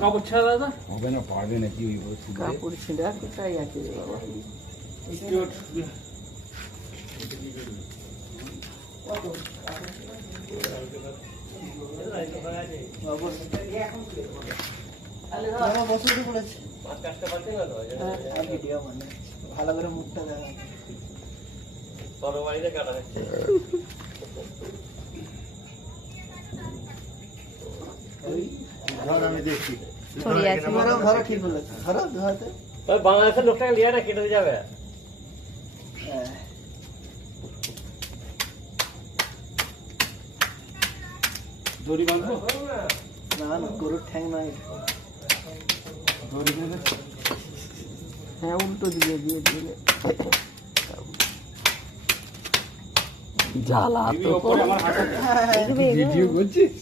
কাপড় ছেড়ে দাদা হবে না, পারবে না কি কাপড় ছিঁড়া কোথায় আছে রে বাবা? ভালো করে মুখটা দেখা আমি দেখছি ছড়িয়ে আছে ধরো ঠিক বলেছে, ধরো দু হাতে। বাংলাদেশের লোকটাকে লিয়ে না কেটে যাবে হ্যাঁ। দড়ি বাঁধবো, না না, গরুর ঠ্যাং নয়। দড়ি বেঁধে হ্যাঁ উল্টো দিকে দিয়ে দিলে জ্বালা তো ওপরে আমার হাতে ভিডিও ভিডিও করছিস।